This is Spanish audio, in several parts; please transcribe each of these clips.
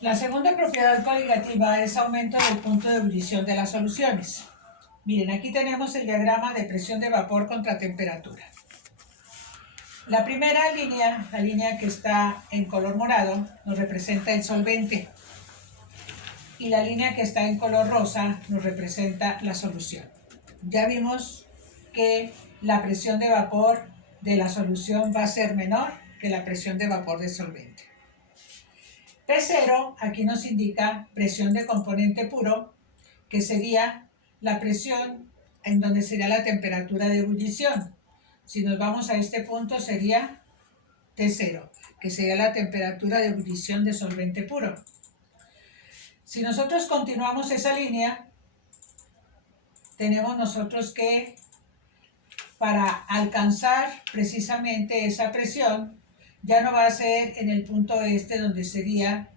La segunda propiedad coligativa es aumento del punto de ebullición de las soluciones. Miren, aquí tenemos el diagrama de presión de vapor contra temperatura. La primera línea, la línea que está en color morado, nos representa el solvente. Y la línea que está en color rosa nos representa la solución. Ya vimos que la presión de vapor de la solución va a ser menor que la presión de vapor del solvente. P0 aquí nos indica presión de componente puro, que sería la presión en donde sería la temperatura de ebullición. Si nos vamos a este punto sería T0, que sería la temperatura de ebullición de solvente puro. Si nosotros continuamos esa línea, tenemos nosotros que, para alcanzar precisamente esa presión, ya no va a ser en el punto este donde sería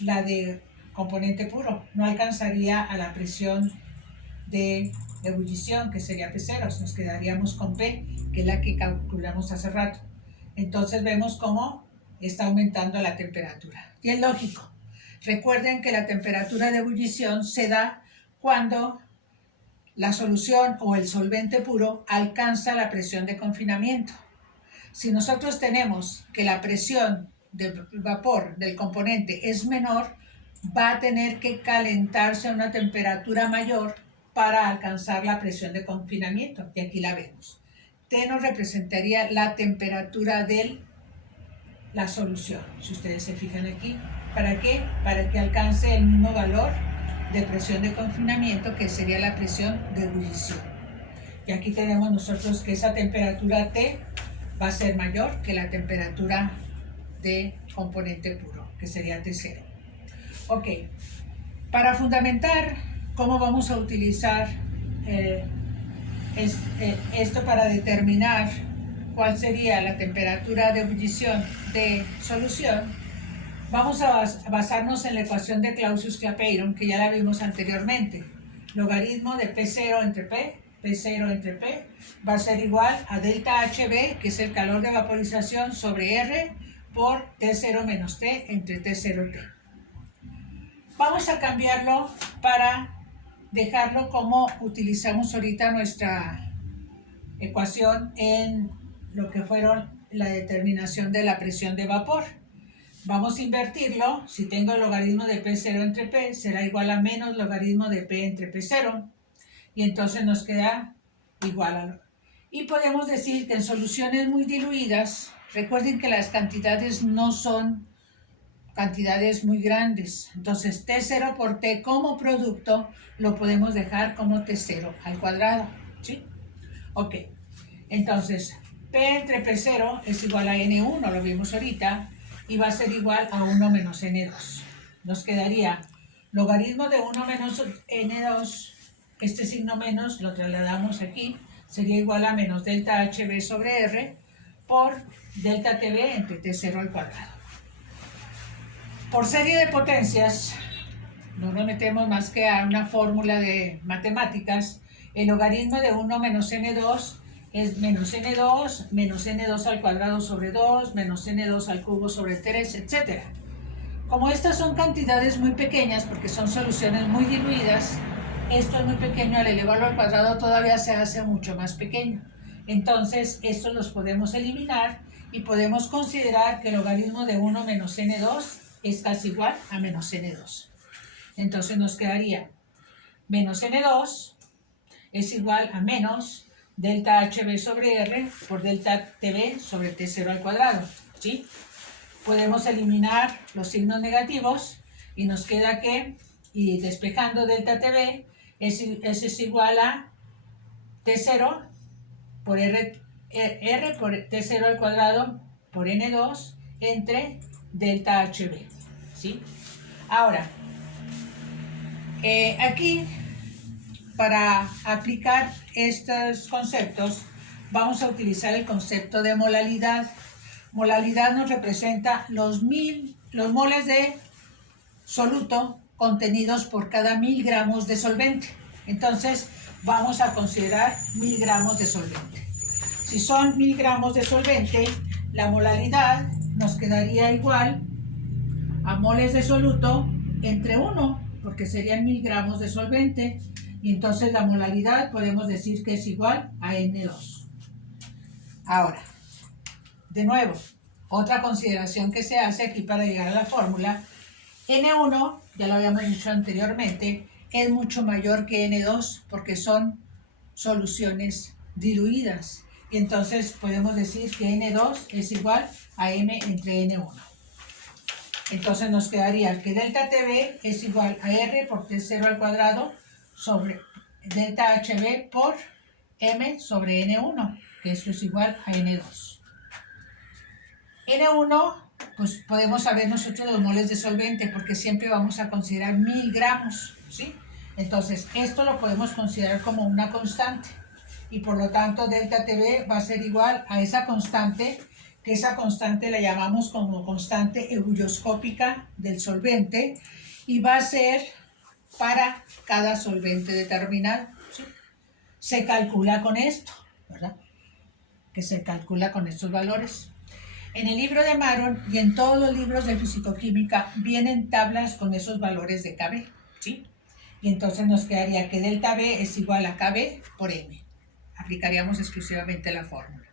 la de componente puro, no alcanzaría a la presión de ebullición, que sería P0, nos quedaríamos con P, que es la que calculamos hace rato. Entonces vemos cómo está aumentando la temperatura. Y es lógico. Recuerden que la temperatura de ebullición se da cuando la solución o el solvente puro alcanza la presión de confinamiento. Si nosotros tenemos que la presión del vapor del componente es menor, va a tener que calentarse a una temperatura mayor para alcanzar la presión de confinamiento, y aquí la vemos. T nos representaría la temperatura de la solución, si ustedes se fijan aquí. ¿Para qué? Para que alcance el mismo valor de presión de confinamiento, que sería la presión de ebullición. Y aquí tenemos nosotros que esa temperatura T va a ser mayor que la temperatura de componente puro, que sería T0. Ok, para fundamentar cómo vamos a utilizar esto para determinar cuál sería la temperatura de ebullición de solución, vamos a basarnos en la ecuación de Clausius-Clapeyron, que ya la vimos anteriormente. Logaritmo de P0 entre P, P0 entre P, va a ser igual a delta HB, que es el calor de vaporización, sobre R por T0 menos T entre T0T. Vamos a cambiarlo para dejarlo como utilizamos ahorita nuestra ecuación en lo que fueron la determinación de la presión de vapor. Vamos a invertirlo. Si tengo el logaritmo de P0 entre P, será igual a menos logaritmo de P entre P0. Y entonces nos queda igual a... Y podemos decir que en soluciones muy diluidas, recuerden que las cantidades no son cantidades muy grandes. Entonces T0 por T como producto lo podemos dejar como T0 al cuadrado. ¿Sí? Ok. Entonces P entre P0 es igual a N1, lo vimos ahorita, y va a ser igual a 1 menos N2. Nos quedaría logaritmo de 1 menos N2, este signo menos lo trasladamos aquí, sería igual a menos delta HB sobre R por delta TB entre T0 al cuadrado. Por serie de potencias, no nos metemos más que a una fórmula de matemáticas. El logaritmo de 1 menos N2 es menos N2 al cuadrado sobre 2, menos N2 al cubo sobre 3, etc. Como estas son cantidades muy pequeñas, porque son soluciones muy diluidas, esto es muy pequeño, al elevarlo al cuadrado todavía se hace mucho más pequeño. Entonces, estos los podemos eliminar y podemos considerar que el logaritmo de 1 menos N2 es casi igual a menos N2. Entonces nos quedaría menos N2 es igual a menos delta HB sobre R por delta TB sobre T0 al cuadrado. ¿Sí? Podemos eliminar los signos negativos y nos queda que, y despejando delta TB, es igual a T0 por R por T0 al cuadrado por N2 entre delta HB. ¿Sí? Ahora, aquí, para aplicar estos conceptos, vamos a utilizar el concepto de molalidad. Molalidad nos representa los moles de soluto contenidos por cada 1000 gramos de solvente. Entonces, vamos a considerar 1000 gramos de solvente. Si son 1000 gramos de solvente, la molalidad nos quedaría igual a moles de soluto entre 1, porque serían 1000 gramos de solvente, y entonces la molaridad podemos decir que es igual a N2. Ahora, de nuevo, otra consideración que se hace aquí para llegar a la fórmula, N1, ya lo habíamos dicho anteriormente, es mucho mayor que N2 porque son soluciones diluidas. Y entonces podemos decir que N2 es igual a M entre N1. Entonces nos quedaría que delta TB es igual a R por T0 al cuadrado sobre delta HB por M sobre N1, que esto es igual a N2. N1, pues podemos saber nosotros los moles de solvente porque siempre vamos a considerar 1000 gramos, ¿sí? Entonces, esto lo podemos considerar como una constante y por lo tanto delta TB va a ser igual a esa constante, que esa constante la llamamos como constante ebullioscópica del solvente y va a ser para cada solvente determinado, ¿sí? Se calcula con esto, ¿verdad? Que se calcula con estos valores. En el libro de Maron y en todos los libros de fisicoquímica vienen tablas con esos valores de Kb, ¿sí? Y entonces nos quedaría que delta B es igual a Kb por M. Aplicaríamos exclusivamente la fórmula.